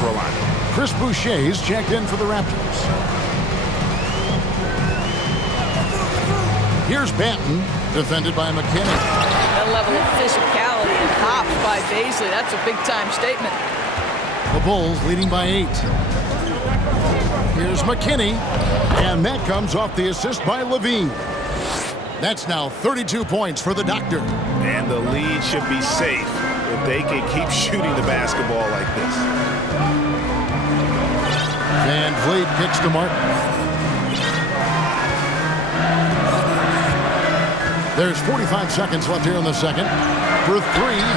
Carolina. Chris Boucher's checked in for the Raptors. Here's Banton, defended by McKinney. That level of physicality and hops by Bazley, that's a big-time statement. The Bulls leading by 8. Here's McKinney, and that comes off the assist by Levine. That's now 32 points for the Doctor. And the lead should be safe if they can keep shooting the basketball like this. Van Vliet kicks to Martin. There's 45 seconds left here in the second. For 3,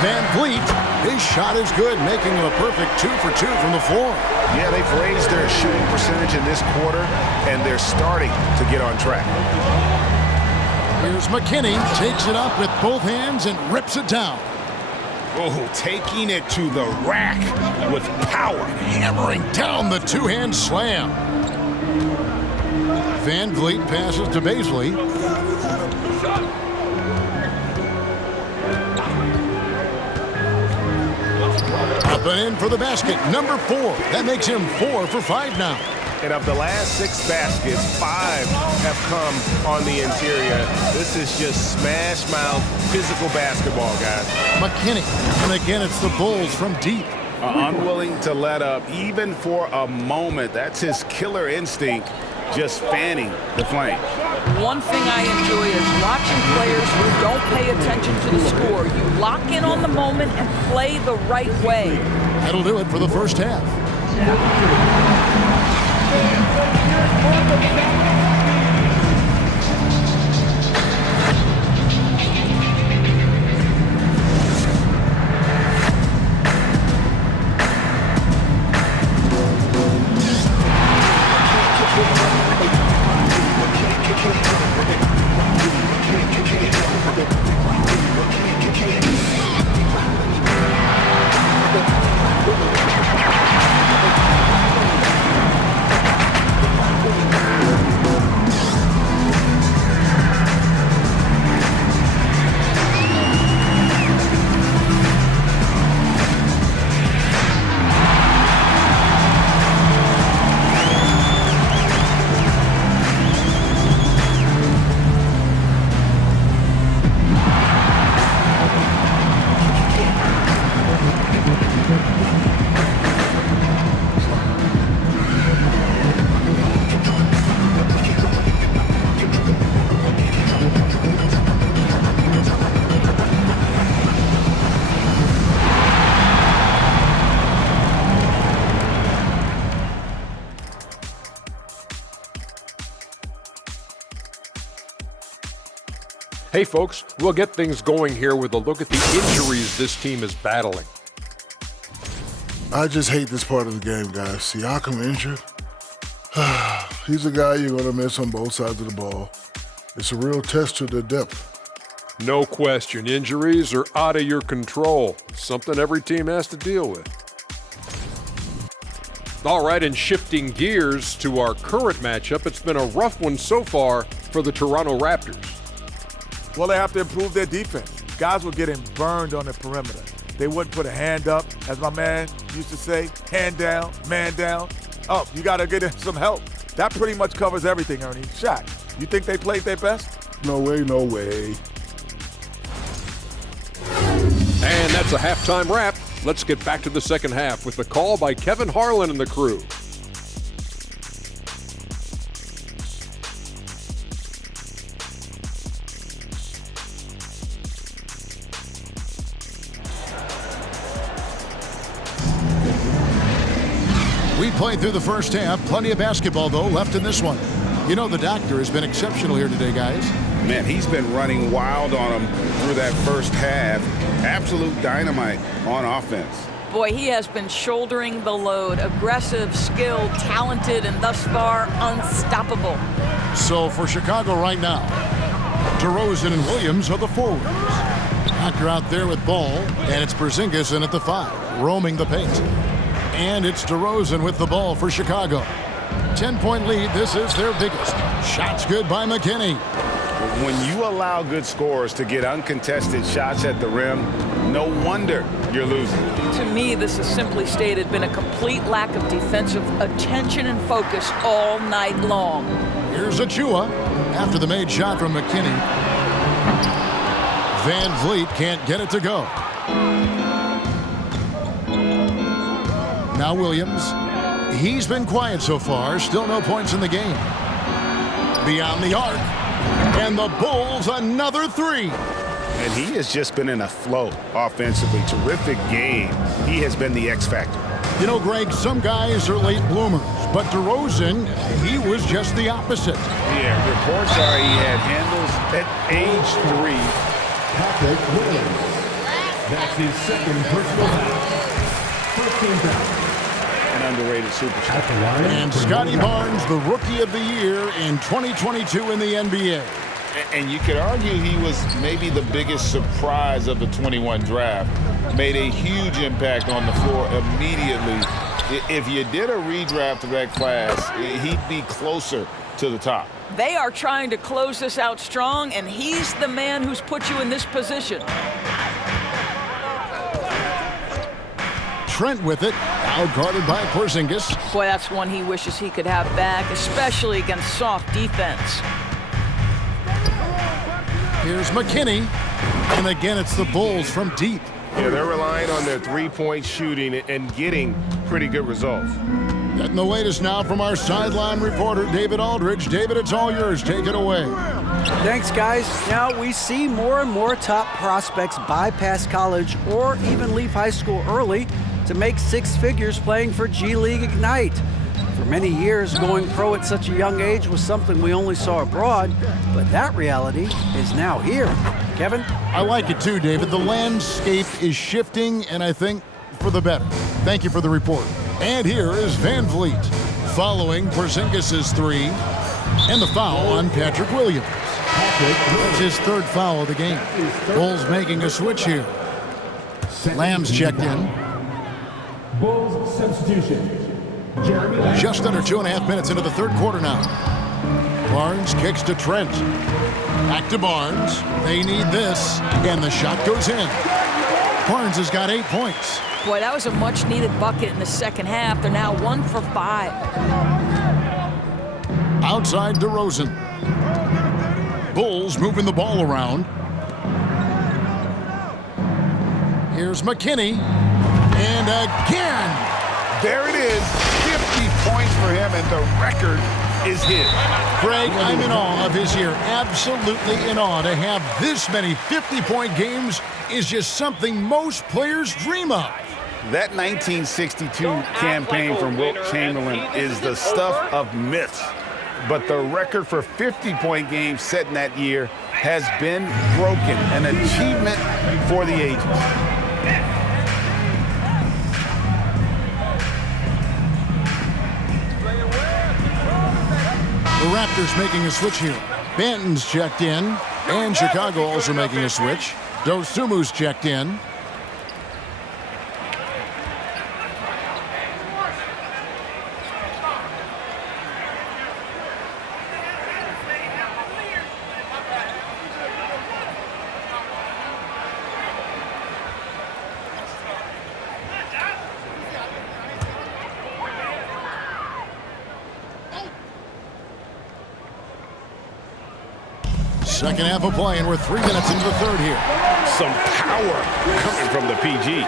Van Vliet. His shot is good, making him a perfect 2 for 2 from the floor. Yeah, they've raised their shooting percentage in this quarter, and they're starting to get on track. Here's McKinney, takes it up with both hands and rips it down. Oh, taking it to the rack with power. Hammering down the two-hand slam. Van Vliet passes to Bazley. Up and in for the basket, number 4. That makes him 4 for 5 now. And of the last 6 baskets, 5 have come on the interior. This is just smash mouth physical basketball, guys. McKinney, and again it's the Bulls from deep. Unwilling to let up even for a moment. That's his killer instinct, just fanning the flame. One thing I enjoy is watching players who don't pay attention to the score. You lock in on the moment and play the right way. That'll do it for the first half. Hey folks, we'll get things going here with a look at the injuries this team is battling. I just hate this part of the game, guys. Siakam injured. He's a guy you're going to miss on both sides of the ball. It's a real test to their depth. No question, injuries are out of your control. Something every team has to deal with. All right, and shifting gears to our current matchup, it's been a rough one so far for the Toronto Raptors. Well, they have to improve their defense. Guys were getting burned on the perimeter. They wouldn't put a hand up, as my man used to say, hand down, man down. Oh, you got to get some help. That pretty much covers everything, Ernie. Shaq, you think they played their best? No way, no way. And that's a halftime wrap. Let's get back to the second half with the call by Kevin Harlan and the crew. We played through the first half. Plenty of basketball, though, left in this one. You know, the Doctor has been exceptional here today, guys. Man, he's been running wild on them through that first half. Absolute dynamite on offense. Boy, he has been shouldering the load. Aggressive, skilled, talented, and thus far unstoppable. So for Chicago right now, DeRozan and Williams are the forwards. Doctor out there with ball, and it's Porzingis in at the 5, roaming the paint. And it's DeRozan with the ball for Chicago. 10-point lead. This is their biggest. Shots good by McKinney. When you allow good scorers to get uncontested shots at the rim, No wonder you're losing. To me, this has simply stated been a complete lack of defensive attention and focus all night long. Here's Achua after the made shot from McKinney. Van Vliet can't get it to go. Now Williams. He's been quiet so far. Still no points in the game. Beyond the arc. And the Bulls another three. And he has just been in a flow offensively. Terrific game. He has been the X factor. You know, Greg, some guys are late bloomers, but DeRozan, he was just the opposite. Yeah, reports are he had handles at age 3. Patrick Williams. That's his second personal foul. 13 fouls. An underrated superstar. And Scotty Barnes, the Rookie of the Year in 2022 in the NBA. And you could argue he was maybe the biggest surprise of the 21 draft. Made a huge impact on the floor immediately. If you did a redraft of that class, he'd be closer to the top. They are trying to close this out strong, and he's the man who's put you in this position. Trent with it, out-guarded by Porzingis. Boy, that's one he wishes he could have back, especially against soft defense. Here's McKinney. And again, it's the Bulls from deep. Yeah, they're relying on their three-point shooting and getting pretty good results. Getting the latest now from our sideline reporter, David Aldridge. David, it's all yours. Take it away. Thanks, guys. Now, we see more and more top prospects bypass college or even leave high school early to make six figures playing for G League Ignite. For many years, going pro at such a young age was something we only saw abroad, but that reality is now here. Kevin? I like it too, David. The landscape is shifting, and I think for the better. Thank you for the report. And here is Van Vliet, following Porzingis' three, and the foul on Patrick Williams. That's his third foul of the game. Bulls making a switch here. Lamb's checked in. Bulls substitution. Just under 2.5 minutes into the third quarter now. Barnes kicks to Trent. Back to Barnes. They need this, and the shot goes in. Barnes has got 8 points. Boy, that was a much-needed bucket in the second half. They're now 1 for 5. Outside DeRozan. Bulls moving the ball around. Here's McKinney. And again. There it is. 50 points for him, and the record is his. Greg, I'm in awe of his year. Absolutely in awe. To have this many 50-point games is just something most players dream of. That 1962 campaign from Wilt Chamberlain is the stuff of myths. But the record for 50-point games set in that year has been broken, an achievement for the ages. The Raptors making a switch here. Banton's checked in, and Chicago also making a switch. Dosumu's checked in. Second half of play, and we're 3 minutes into the third here. Some power coming from the PG.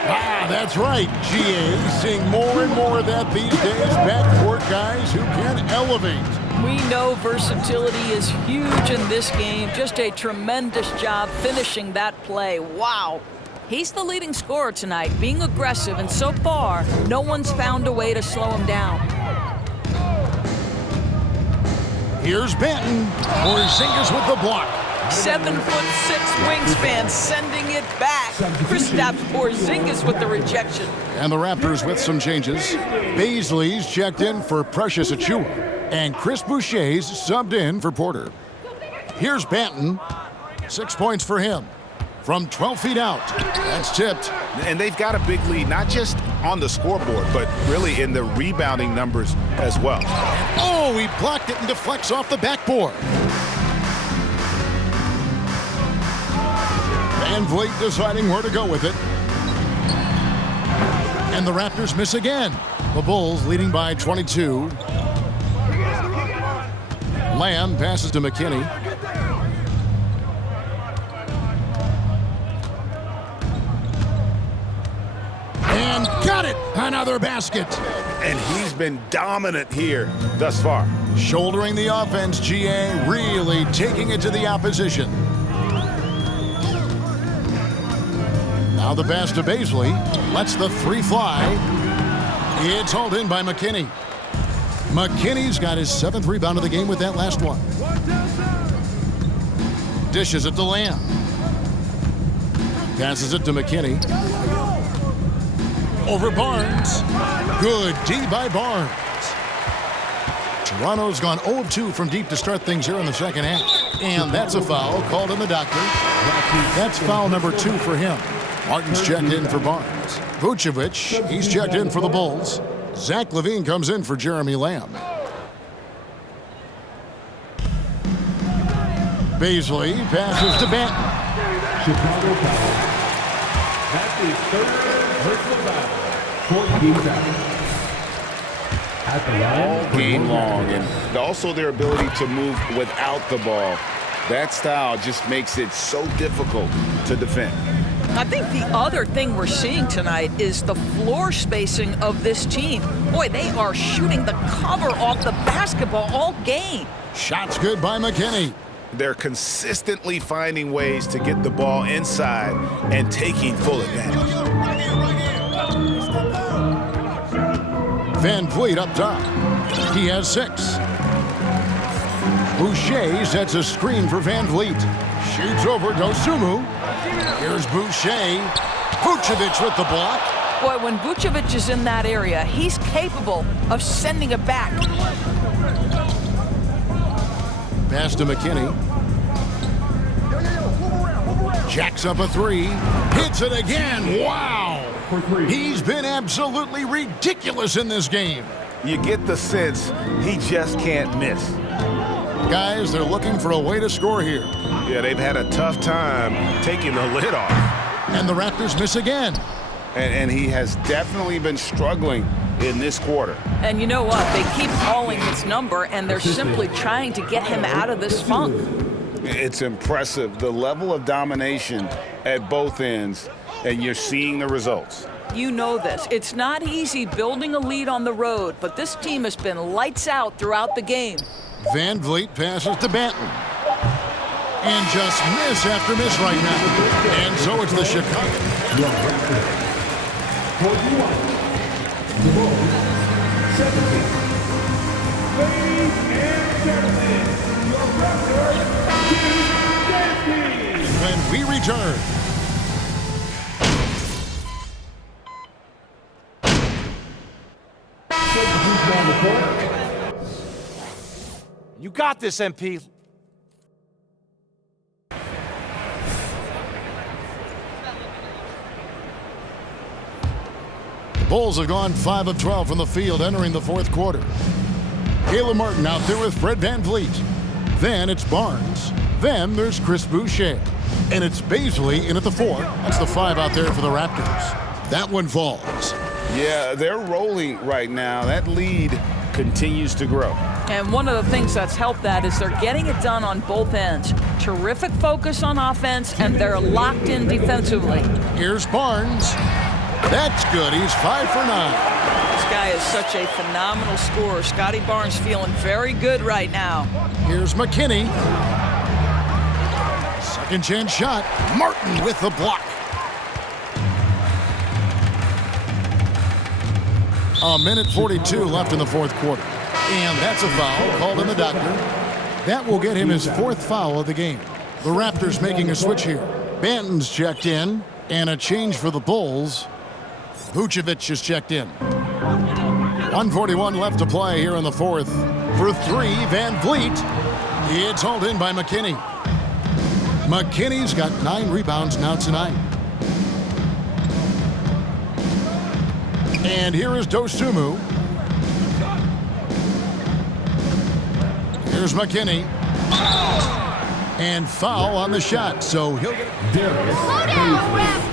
That's right, GA. Seeing more and more of that these days. Backcourt guys who can elevate. We know versatility is huge in this game. Just a tremendous job finishing that play. Wow. He's the leading scorer tonight, being aggressive, and so far, no one's found a way to slow him down. Here's Banton. Porzingis with the block. 7'6" wingspan, sending it back. Kristaps Porzingis with the rejection. And the Raptors with some changes. Baisley's checked in for Precious Achua. And Chris Boucher's subbed in for Porter. Here's Banton. 6 points for him. From 12 feet out. That's tipped. And they've got a big lead, not just on the scoreboard, but really in the rebounding numbers as well. Oh, he blocked it and deflects off the backboard. Van Vliet deciding where to go with it. And the Raptors miss again. The Bulls leading by 22. Lamb passes to McKinney. And got it! Another basket. And he's been dominant here thus far. Shouldering the offense, GA really taking it to the opposition. Now the pass to Bazley. Lets the three fly. It's hauled in by McKinney. McKinney's got his 7th rebound of the game with that last one. Dishes it to Lamb. Passes it to McKinney. Over Barnes. Good D by Barnes. Toronto's gone 0 of 2 from deep to start things here in the second half. And that's a foul called in the doctor. That's foul number 2 for him. Martin's checked in for Barnes. Vucevic, he's checked in for the Bulls. Zach LaVine comes in for Jeremy Lamb. Bazley passes to Benton. Chicago foul. That's his 3rd personal foul. 4 games out. At the line. All game long. And also their ability to move without the ball. That style just makes it so difficult to defend. I think the other thing we're seeing tonight is the floor spacing of this team. Boy, they are shooting the cover off the basketball all game. Shots good by McKinney. They're consistently finding ways to get the ball inside and taking full advantage. Van Vliet up top. He has 6. Boucher sets a screen for Van Vliet. Shoots over Dosunmu. Here's Boucher. Vucevic with the block. Boy, when Vucevic is in that area, he's capable of sending it back. Pass to McKinney. Jacks up a 3. Hits it again. Wow. He's been absolutely ridiculous in this game. You get the sense he just can't miss. Guys, they're looking for a way to score here. Yeah, they've had a tough time taking the lid off. And the Raptors miss again. And he has definitely been struggling in this quarter. And you know what? They keep calling his number, and they're simply trying to get him out of this funk. It's impressive, the level of domination at both ends, and you're seeing the results. You know this. It's not easy building a lead on the road, but this team has been lights out throughout the game. Van Vliet passes to Benton. And just miss after miss right now. And so it's the Chicago. 41. The Bulls, 17. Ladies and gentlemen, your record is When we return. You got this, MP. The Bulls have gone 5 of 12 from the field entering the 4th quarter. Caleb Martin out there with Fred Van Vliet. Then it's Barnes. Then there's Chris Boucher. And it's Bazley in at the 4. That's the 5 out there for the Raptors. That one falls. Yeah, they're rolling right now. That lead continues to grow. And one of the things that's helped that is they're getting it done on both ends. Terrific focus on offense, and they're locked in defensively. Here's Barnes. That's good. He's 5 for 9. This guy is such a phenomenal scorer. Scotty Barnes feeling very good right now. Here's McKinney. Second chance shot. Martin with the block. A minute 42 left in the 4th quarter. And that's a foul called in the doctor. That will get him his 4th foul of the game. The Raptors making a switch here. Banton's checked in, and a change for the Bulls. Vucevic is checked in. 1:41 left to play here in the 4th. For 3, Van Vliet. It's hauled in by McKinney. McKinney's got 9 rebounds now tonight. And here is Dosunmu. Here's McKinney. And foul on the shot, so he'll get Darius Bazley.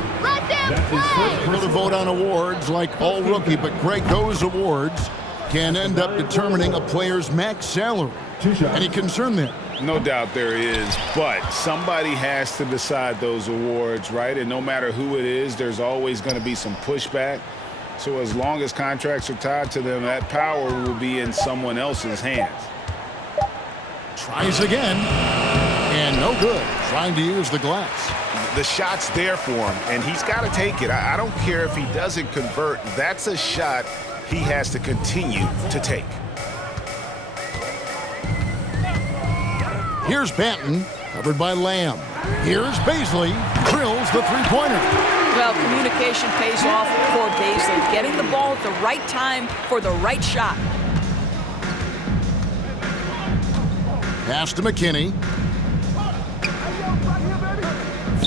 That's his first further vote on awards like all rookie, but Greg, those awards can end up determining a player's max salary. Any concern there? No doubt there is, but somebody has to decide those awards, right? And no matter who it is, there's always going to be some pushback. So as long as contracts are tied to them, that power will be in someone else's hands. Tries again, and no good. Trying to use the glass. The shot's there for him, and he's got to take it. I don't care if he doesn't convert. That's a shot he has to continue to take. Here's Banton, covered by Lamb. Here's Bazley, drills the three-pointer. Well, communication pays off for Bazley, getting the ball at the right time for the right shot. Pass to McKinney.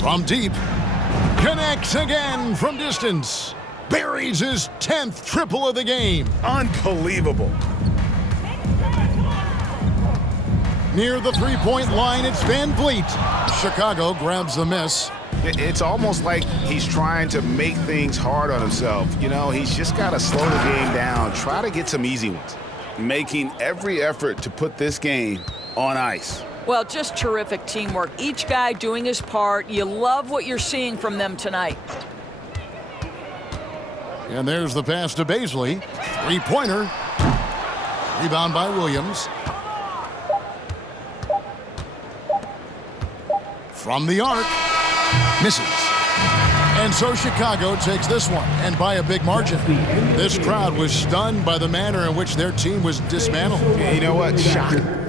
From deep. Connects again from distance. Buries his 10th triple of the game. Unbelievable. Near the three-point line, it's Van Vliet. Chicago grabs the miss. It's almost like he's trying to make things hard on himself. You know, he's just got to slow the game down, try to get some easy ones. Making every effort to put this game on ice. Well, just terrific teamwork. Each guy doing his part. You love what you're seeing from them tonight. And there's the pass to Bazley. Three-pointer. Rebound by Williams. From the arc. Misses. And so Chicago takes this one, and by a big margin. This crowd was stunned by the manner in which their team was dismantled. You know what? Shocking.